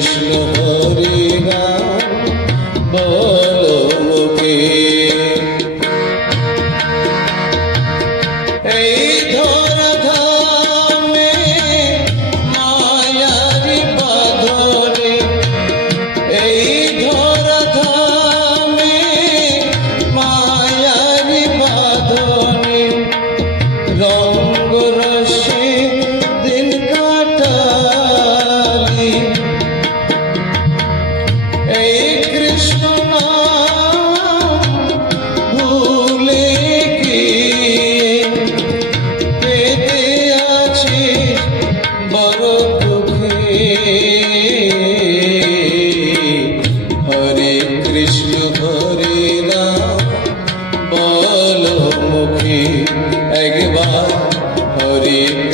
Krishna Hari